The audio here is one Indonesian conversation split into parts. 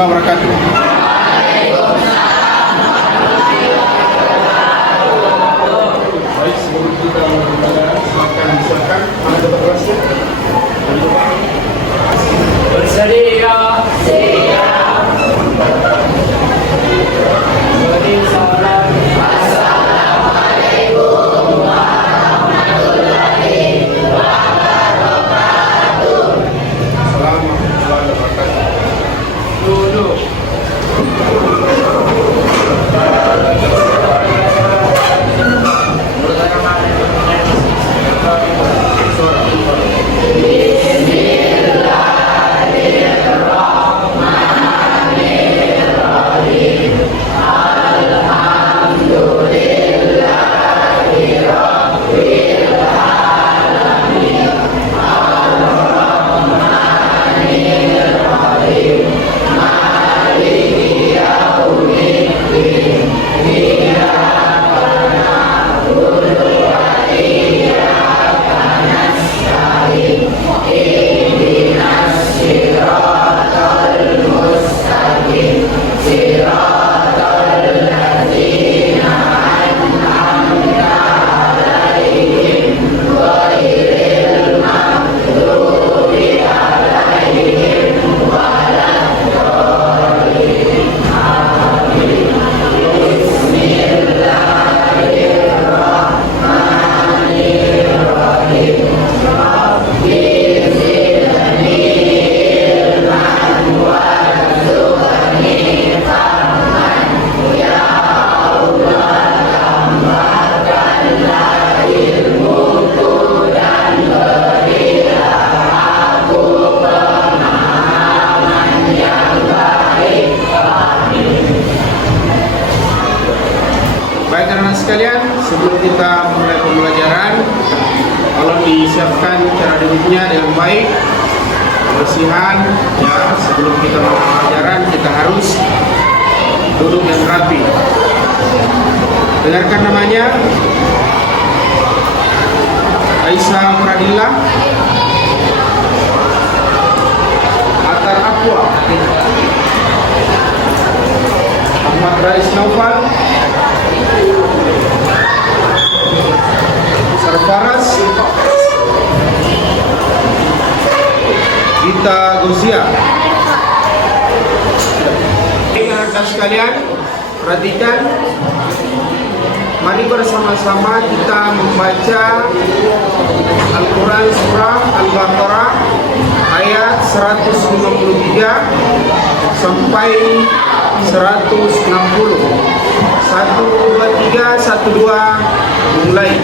warahmatullahi wabarakatuh. Baik, sebelum kita silakan ada berkasih. Bersedia. Beri salam. Assalamualaikum warahmatullahi wabarakatuh. Assalamualaikum warahmatullahi wabarakatuh. Duduk. Baik teman-teman sekalian, sebelum kita mulai pembelajaran, tolong disiapkan cara duduknya dengan baik, kebersihan. Ya, sebelum kita mulai pembelajaran kita harus duduk yang rapi. Dengarkan namanya Aisyah Pradilla, Atar Aqua, Ahmad Rais Naufal, Sarfaras, Gita Guzia. Rekan sekalian, perhatikan. Mari bersama-sama kita membaca Al-Quran Surah Al-Baqarah ayat 153 sampai 160. 1, 2, 3, 1, 2, mulai.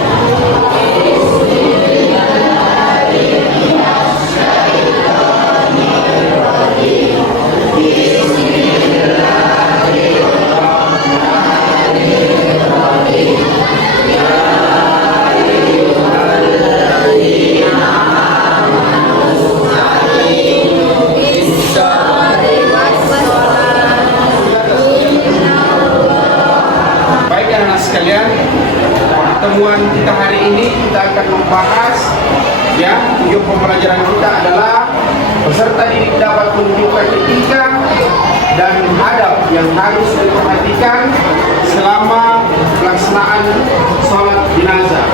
Sekalian, pertemuan kita hari ini kita akan membahas, ya, tujuan pembelajaran kita adalah peserta didik dapat menunjukkan etika dan adab yang harus diperhatikan selama pelaksanaan sholat jenazah.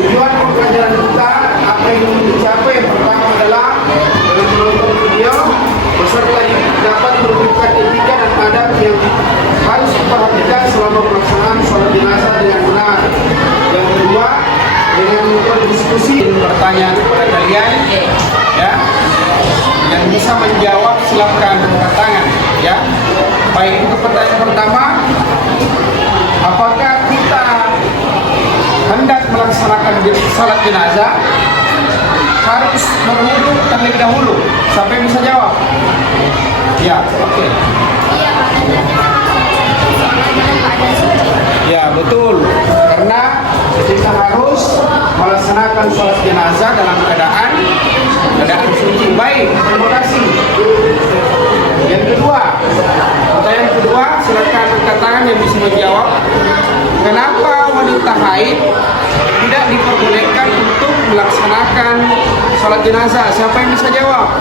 Tujuan pembelajaran kita apa yang ingin dicapai, yang pertama adalah dengan menonton video, peserta didik dapat menunjukkan etika dan adab yang harus diperhatikan selama pelaksanaan sholat jenazah dengan benar. Yang kedua, dengan melakukan diskusi dan pertanyaan kepada kalian, ya, yang bisa menjawab silakan angkat tangan, ya. Baik, untuk pertanyaan pertama, apakah kita hendak melaksanakan sholat jenazah harus berwudu terlebih dahulu? Siapa yang bisa jawab? Ya, oke. Ya, betul. Karena kita harus melaksanakan sholat jenazah dalam keadaan suci. Baik, terima kasih. Yang kedua, pertanyaan kedua, silakan angkat tangan yang bisa menjawab. Kenapa wanita haid tidak diperbolehkan untuk melaksanakan sholat jenazah? Siapa yang bisa jawab?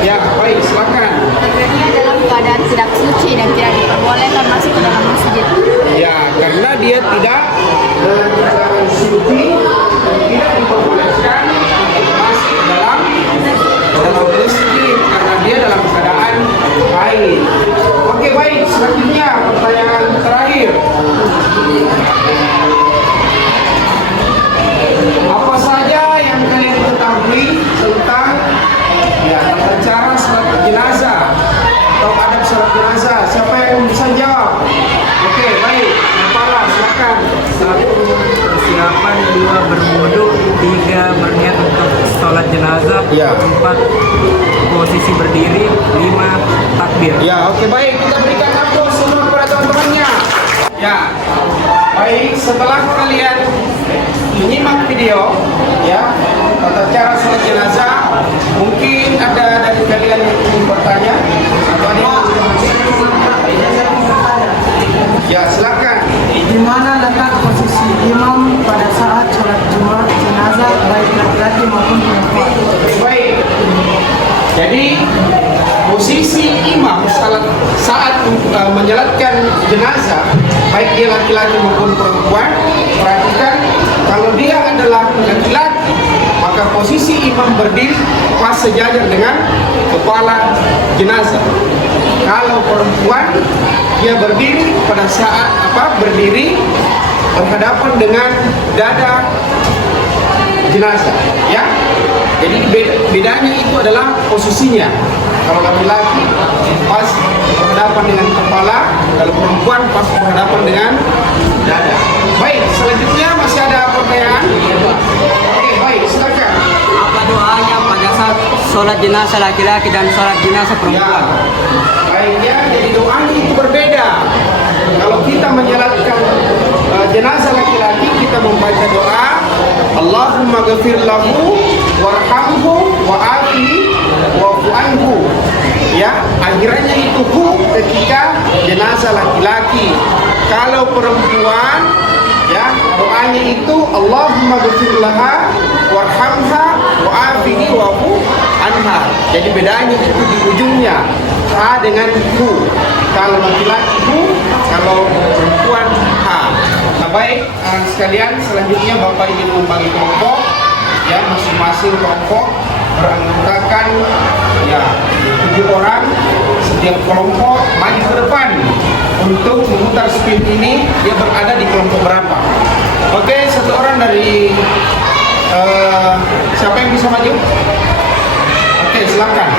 Ya, baik, silakan. Dia dalam keadaan tidak suci dan tidak diperbolehkan masuk ke dalam masjid. Ya, karena dia tidak dalam keadaan suci dan tidak diperbolehkan masuk dalam masjid karena dia dalam keadaan haid. Oke, baik. Selanjutnya pertanyaan terakhir. Apa saja yang kalian ketahui tentang tata cara sholat jenazah atau adab sholat jenazah? Siapa yang bisa jawab? Oke, baik. Kepala, silakan. 1. Persiapan. 2. Berwudu. 3. Berniat untuk sholat jenazah. Ya. 4. Posisi berdiri. 5. Takbir. Ya, oke, baik. Kita berikan aplaus semua kepada teman-temannya. Ya, baik. Setelah kalian menyimak video, ya, tata cara sholat jenazah, mungkin ada dari kalian yang ingin bertanya atau ada yang ya, silakan. Di mana letak posisi imam pada saat sholat Jumat jenazah baik laki-laki maupun perempuan? Baik. Jadi posisi imam saat menjalankan jenazah, baik dia laki-laki maupun perempuan, perhatikan kalau dia adalah laki-laki, maka posisi imam berdiri pas sejajar dengan kepala jenazah. Kalau perempuan, dia berdiri pada saat berdiri berhadapan dengan dada jenazah, ya. Jadi bedanya itu adalah posisinya. Kalau laki-laki pas berhadapan dengan kepala, kalau perempuan pas berhadapan dengan dada. Baik, selanjutnya masih ada pertanyaan? Oke, baik, silakan. Apa doanya pada saat sholat jenazah laki-laki dan sholat jenazah Ya, perempuan? baiknya jadi doanya itu berbeda. Kalau kita menyalatkan jenazah laki-laki, kita membaca doa Allahumma ghafir lahu warhamhu wa'afihi wa'fu anhu. Ya, akhirannya itu ketika jenazah laki-laki. Kalau perempuan, ya, doanya itu Allahumma ghafir laha warhamha wa'afihi wa'fu anha. Jadi bedanya itu di ujungnya, ha dengan hu. Kalau laki-laki hu, kalau perempuan ha. Nah, baik sekalian, selanjutnya Bapak ingin membagi kelompok, ya, masing-masing kelompok beranggotakan ya 7 orang. Setiap kelompok maju ke depan untuk memutar spin ini. Dia berada di kelompok berapa? Oke, 1 orang dari siapa yang bisa maju? Oke, silakan.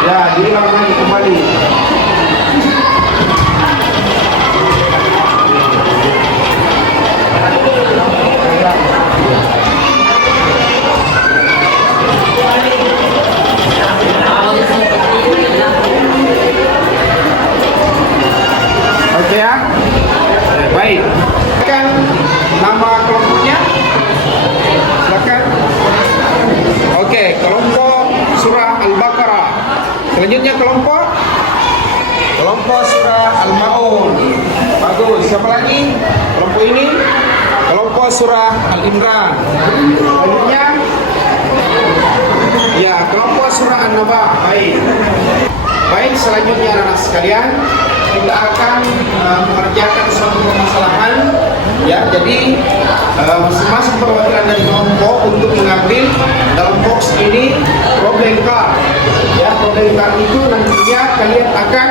Ya, diulang lagi kembali. Oke ya. Baik. Kan nama kelompoknya? Silakan. Oke, kelompok surah Al-Baqarah. Selanjutnya kelompok surah Al-Maun. Bagus. Siapa lagi? Kelompok ini kelompok surah Al-Imran. Selanjutnya ya, kelompok surah An-Naba. Baik, selanjutnya anak-anak sekalian, kita akan mengerjakan suatu permasalahan, ya. Jadi masing-masing perwakilan dari kelompok untuk mengambil dalam box ini problem card, ya. Problem card itu nantinya kalian akan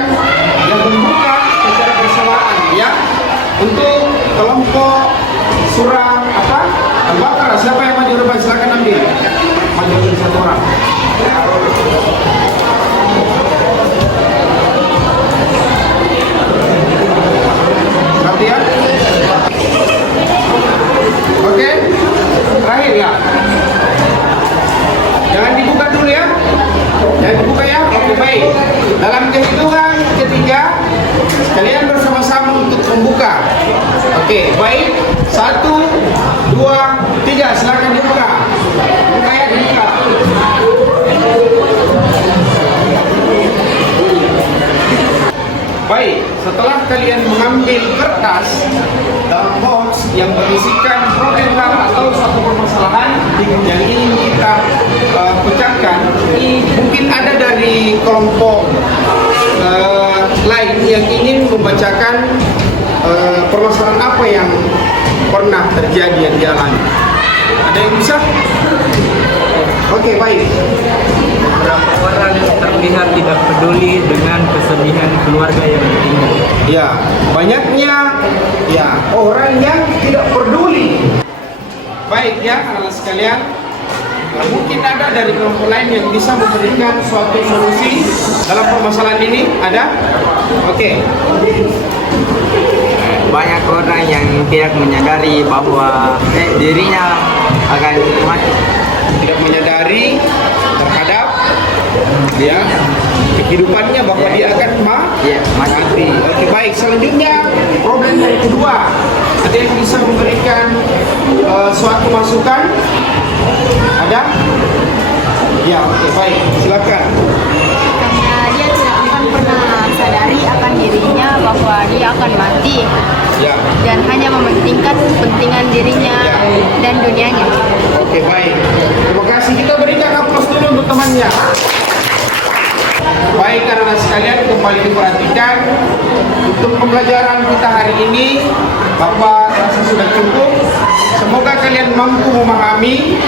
membuka secara bersamaan, ya. Untuk kelompok surah Al-Baqarah, siapa yang maju depan? Silakan ambil. Maju 1 orang. Perhatian. Oke, terakhir ya. Jangan dibuka dulu ya. Jangan dibuka ya. Oke, baik. Dalam kehitungan ketiga, kalian bersama-sama untuk membuka. Oke, baik. 1, 2, 3. Silakan dibuka. Buka ya, dibuka. Baik, setelah kalian mengambil kertas dalam box yang berisikan problem atau suatu permasalahan yang ingin kita pecahkan, ini mungkin ada dari kelompok lain yang ingin membacakan permasalahan apa yang pernah terjadi yang dialami. Ada yang bisa? Oke, baik. Beberapa orang terlihat tidak peduli dengan kesedihan keluarga yang ditinggal. Ya, banyaknya ya orang yang tidak peduli. Baik ya, anak-anak sekalian. Mungkin ada dari kelompok lain yang bisa memberikan suatu solusi dalam permasalahan ini. Ada? Oke. Banyak orang yang tidak menyadari bahwa dirinya akan mati. Tidak menyadari terhadap ya kehidupannya bahwa dia akan mati. Oke, baik. Selanjutnya problem yang kedua, ada yang bisa memberikan suatu masukan? Ada? Ya, oke, baik. Silakan. Karena dia tidak akan pernah sadari akan dirinya bahwa dia akan mati Ya. dan hanya mementingkan kepentingan dirinya dan dunianya. Oke, baik. Terima kasih. Kita berikan aplaus dulu untuk temannya. Baik, anak-anak sekalian, kembali diperhatikan untuk pembelajaran kita hari ini. Bapak rasa sudah cukup. Semoga kalian mampu memahami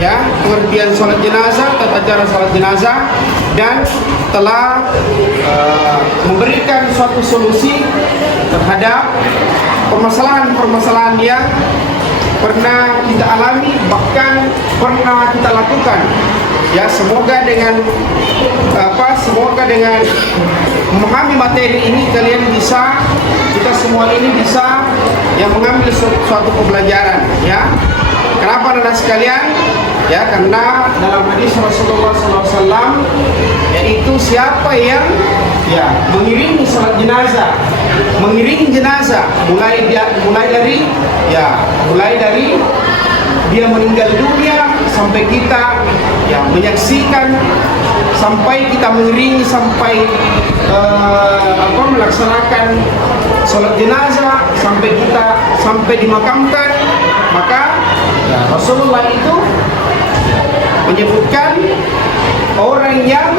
ya pengertian sholat jenazah, tata cara sholat jenazah, dan telah memberikan suatu solusi terhadap permasalahan-permasalahan yang pernah kita alami, bahkan pernah kita lakukan. Ya, semoga dengan memahami materi ini kalian bisa, kita semua ini bisa yang mengambil suatu pembelajaran ya. Kenapa anak sekalian? Ya, karena dalam hadis Rasulullah SAW yaitu siapa yang mengiringi salat jenazah, mengiringi jenazah mulai dari dia meninggal dunia sampai kita menyaksikan, sampai kita mengiringi sampai melaksanakan salat jenazah, sampai dimakamkan, maka Rasulullah itu menyebutkan orang yang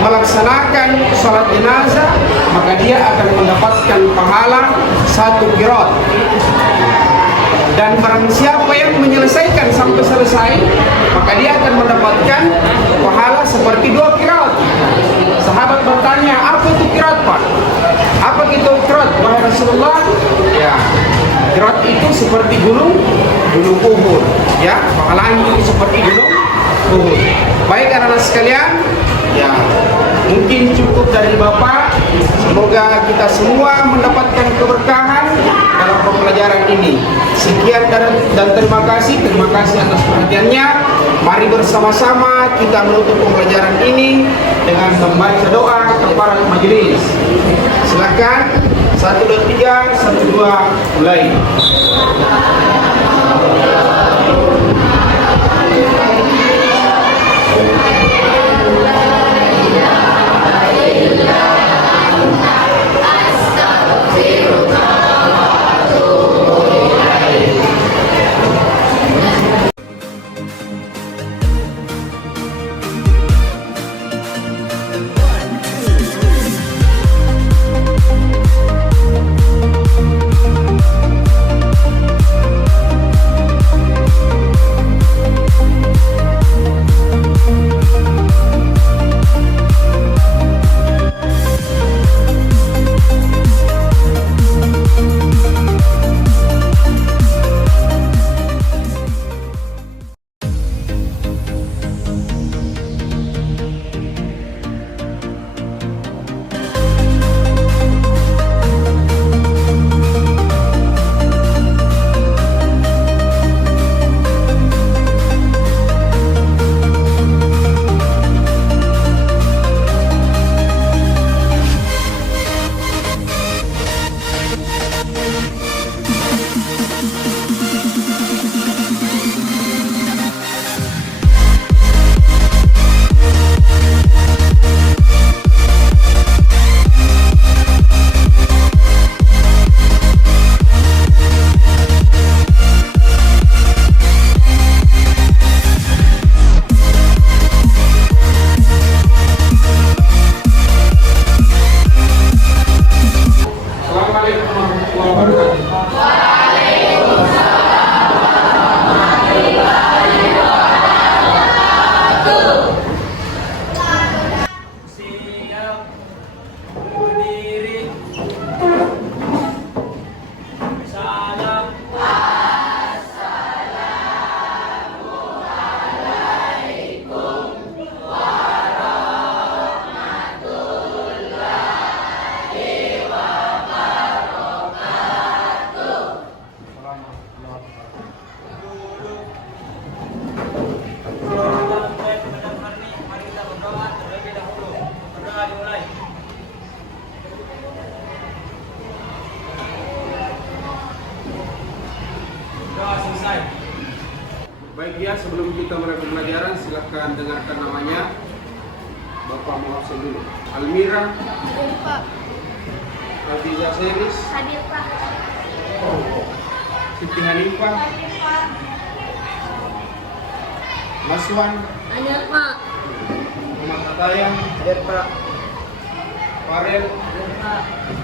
melaksanakan salat jenazah maka dia akan mendapatkan pahala 1 qiraat. Dan barang siapa yang menyelesaikan sampai selesai maka dia akan mendapatkan pahala seperti 2 qiraat. Sahabat bertanya, apa itu qiraat, Pak? Apa itu qiraat, wahai Rasulullah? Ya, qiraat itu seperti gunung Uhud, ya, pahalanya itu seperti gunung Uhud. Baik anak-anak sekalian, ya mungkin cukup dari Bapak. Semoga kita semua mendapatkan keberkahan dalam pembelajaran ini. Sekian dan terima kasih atas perhatiannya. Mari bersama-sama kita menutup pembelajaran ini dengan membaca doa kepada majelis. Silakan 1, 2, 3, 1, 2, mulai. sebelum kita mulai pembelajaran, silakan dengarkan namanya. Bapak mau absen dulu. Almira, Hadir Pak. Nafiza Seris, Hadir Pak. Siti Hanifah, Hadir Pak. Maswan, Hadir Pak. Muhammad Ataya, Hadir Pak. Farel,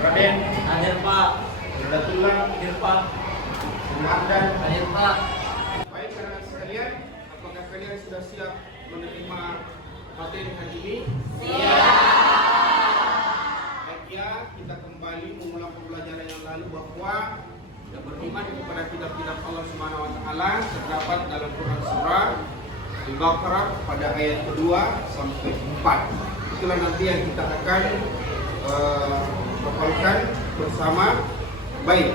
Raden, Hadir Pak. Hidayatullah, Hadir Pak. Hamdan. Hadir Pak. Baik anak sekalian, apakah kalian sudah siap menerima materi hari ini? Baik ya, kita kembali mengulang pembelajaran yang lalu bahwa kita beriman kepada kitab-kitab Allah Subhanahu wa taala terdapat dalam Quran surah Al-Baqarah pada ayat kedua sampai 4. Itulah nanti yang kita akan hafalkan bersama. Baik.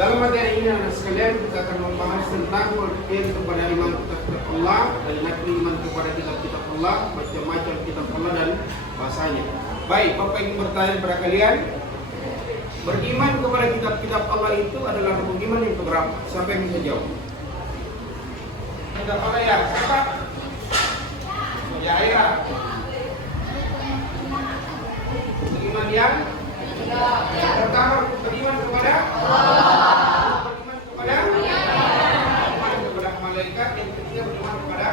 Dalam materi ini anak sekalian kita akan membahas tentang pengertian kepada iman kitab Allah dan nakli iman kepada kitab-kitab Allah, macam-macam kitab Allah dan bahasanya. Baik, Bapak ingin bertanya kepada kalian, beriman kepada kitab-kitab Allah itu adalah bagaimana yang keberapa? Siapa yang bisa jawab? Kitab Allah ya, siapa? Ya, ya. Beriman yang pertama, beriman kepada Allah, beriman kepada beriman kepada malaikat, yang ketiga beriman kepada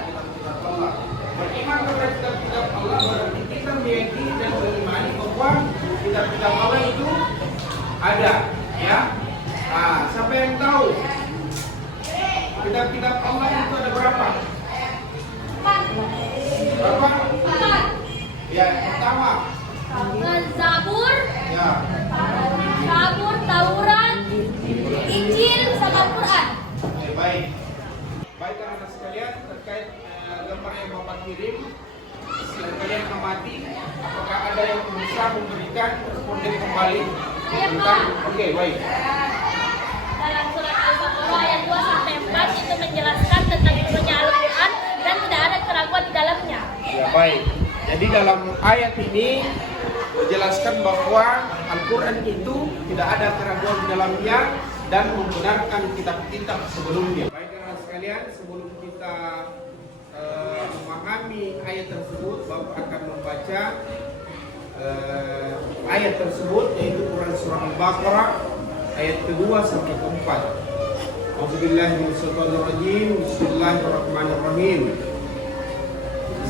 kitab-kitab Allah. Beriman kepada kitab-kitab Allah berarti kita meyakini dan mengimani bahwa kitab-kitab Allah itu ada, ya. Nah, siapa yang tahu kitab-kitab Allah itu ada berapa? Berapa? Ya, pertama. Zabur, Ya. Zabur, Taurat, Injil, sama Quran. Oke, baik. Baik anak sekalian, terkait gambar yang Bapak kirim, silakan kalian amati apakah ada yang bisa memberikan responden kembali Saya, tentang. Pak. Oke, baik. Dalam surat Al-Baqarah ayat 2 sampai 4 itu menjelaskan tentang turunnya Al-Quran dan tidak ada keraguan di dalamnya. Ya, baik. Jadi dalam ayat ini menjelaskan bahwa Al-Quran itu tidak ada keraguan di dalamnya dan membenarkan kitab-kitab sebelumnya. Baik anak sekalian, sebelum kita memahami ayat tersebut, Bapak akan membaca ayat tersebut, yaitu Quran surah Al-Baqarah ayat kedua sampai keempat. Auzubillahiminasyaitonirrajim. Bismillahirrahmanirrahim.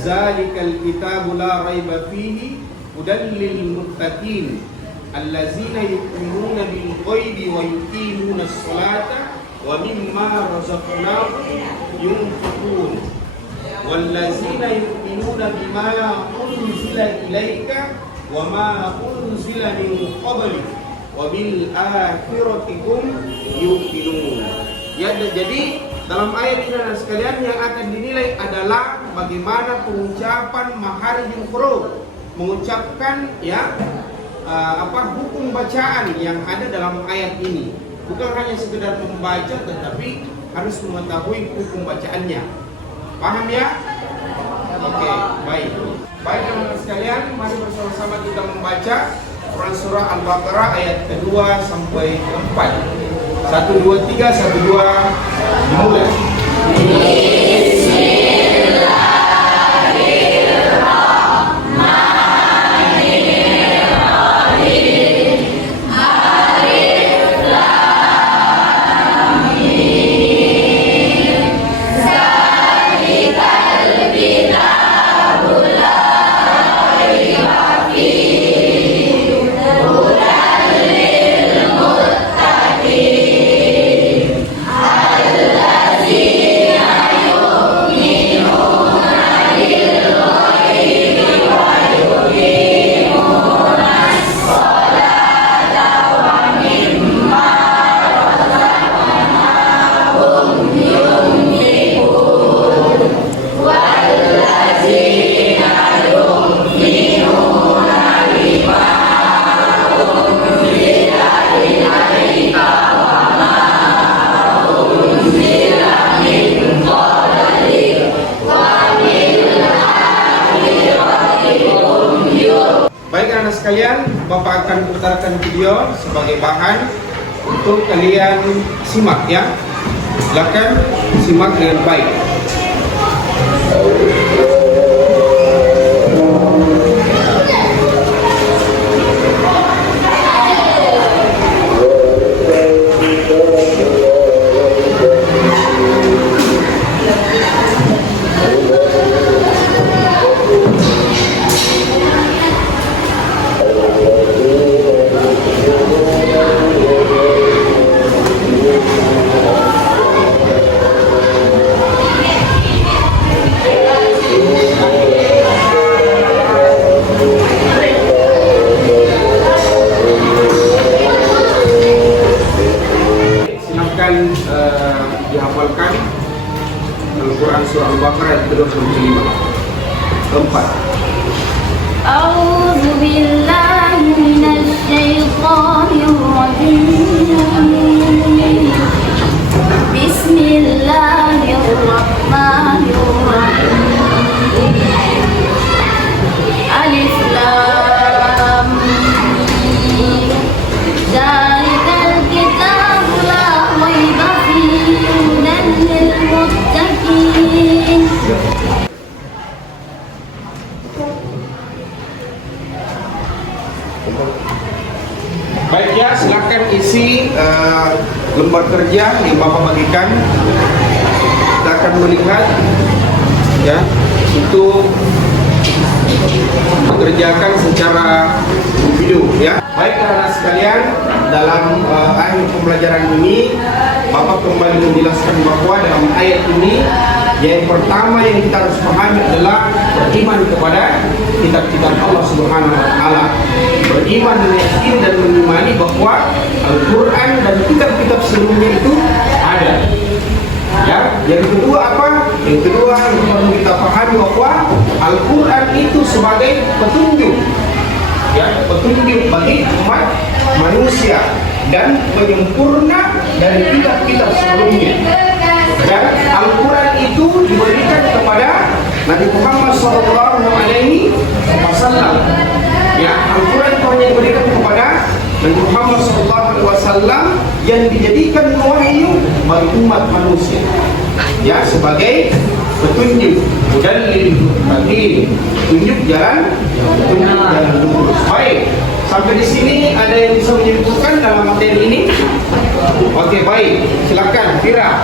Zalikal kitabu la raiba fihi hudan lil muttaqin allazina yu'minuna bil ghaibi wa yuqimuna as-salata wa mimma razaqnahum yunfiqun wallazina yu'minuna bima unzila ilaika wa ma unzila min qablik wa bil akhirati hum yuqinun. Ya, jadi dalam ayat ini dan sekalian yang akan dinilai adalah bagaimana pengucapan maharijul huruf, mengucapkan ya hukum bacaan yang ada dalam ayat ini. Bukan hanya sekedar membaca, tetapi harus mengetahui hukum bacaannya. Paham ya? Oke, baik. Baik teman-teman sekalian, mari bersama-sama kita membaca Quran surah Al-Baqarah ayat kedua sampai keempat. 1, 2, 3, 1, 2, dimulai. Baik anak sekalian, Bapak akan putarkan video sebagai bahan untuk kalian simak ya. Silakan simak dengan baik. Dihafalkan Al-Quran surah Al-Baqarah ayat kedua sampai kelima. Keempat. أعوذ بالله من الشيطان الرجيم بسم الله الرحمن الرحيم ألف لام ميم ذلك الكتاب لا ريب فيه هدى للمتقين. Baik ya, silakan isi lembar kerja yang Bapak bagikan. Kita akan melihat ya untuk dikerjakan secara video ya. Baik anak sekalian, dalam akhir pembelajaran ini Bapak kembali menjelaskan bahwa dalam ayat ini yang pertama yang kita harus pahami adalah beriman kepada kitab-kitab Allah Subhanahu wa taala. Beriman dan yakin dan mengimani bahwa Al-Qur'an dan kitab-kitab sebelumnya itu ada. Ya, yang kedua apa? Yang kedua yang perlu kita pahami bahwa Al-Qur'an itu sebagai petunjuk. Ya, petunjuk bagi umat manusia dan penyempurna dari kitab-kitab sebelumnya. Dan Al-Quran itu diberikan kepada Nabi Muhammad SAW. Ya, Al-Quran itu hanya diberikan kepada Nabi Muhammad SAW yang dijadikan wahyu bagi umat manusia. Ya, sebagai petunjuk mudallil muttaqin, petunjuk jalan lurus. Baik, sampai di sini ada yang bisa menyimpulkan dalam materi ini? Oke, baik. Silakan, Fira.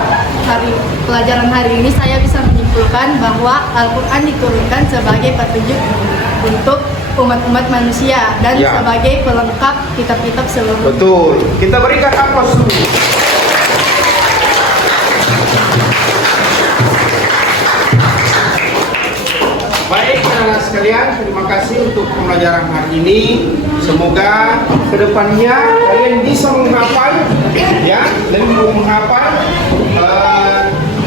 Pelajaran hari ini saya bisa menyimpulkan bahwa Al-Quran diturunkan sebagai petunjuk untuk umat-umat manusia dan sebagai pelengkap kitab-kitab sebelumnya. Betul. Kita berikan aplaus dulu. Baik anak sekalian, terima kasih untuk pembelajaran hari ini. Semoga kedepannya kalian bisa menghafal, ya, dan menghafal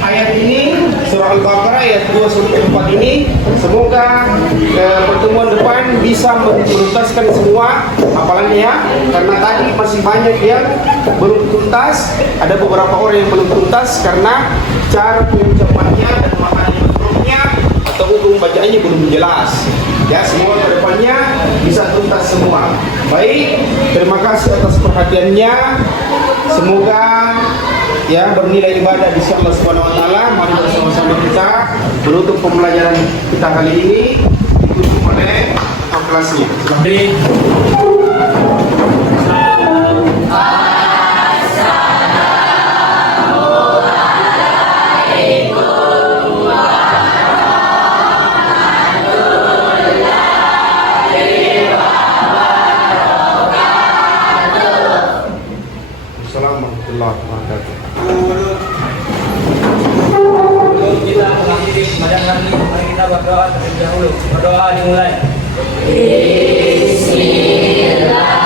ayat ini, surah Al-Baqarah ayat 2 sampai 4 ini. Semoga pertemuan depan bisa menuntaskan semua hafalannya, karena tadi masih banyak yang belum tuntas. Ada beberapa orang yang belum tuntas karena cara pengucapannya dan maknanya atau hukum bacaannya belum jelas. Ya, semoga kedepannya bisa tuntas semua. Baik, terima kasih atas perhatiannya. Semoga ya bernilai ibadah di sisi Allah Subhanahu wa taala. Mari bersama-sama kita menutup pembelajaran kita kali ini ditutup oleh kelasnya. Assalamualaikum warahmatullahi wabarakatuh. Kita mengakhiri pembelajaran ini, mari kita berdoa terlebih dahulu. Berdoa dimulai. Bismillah.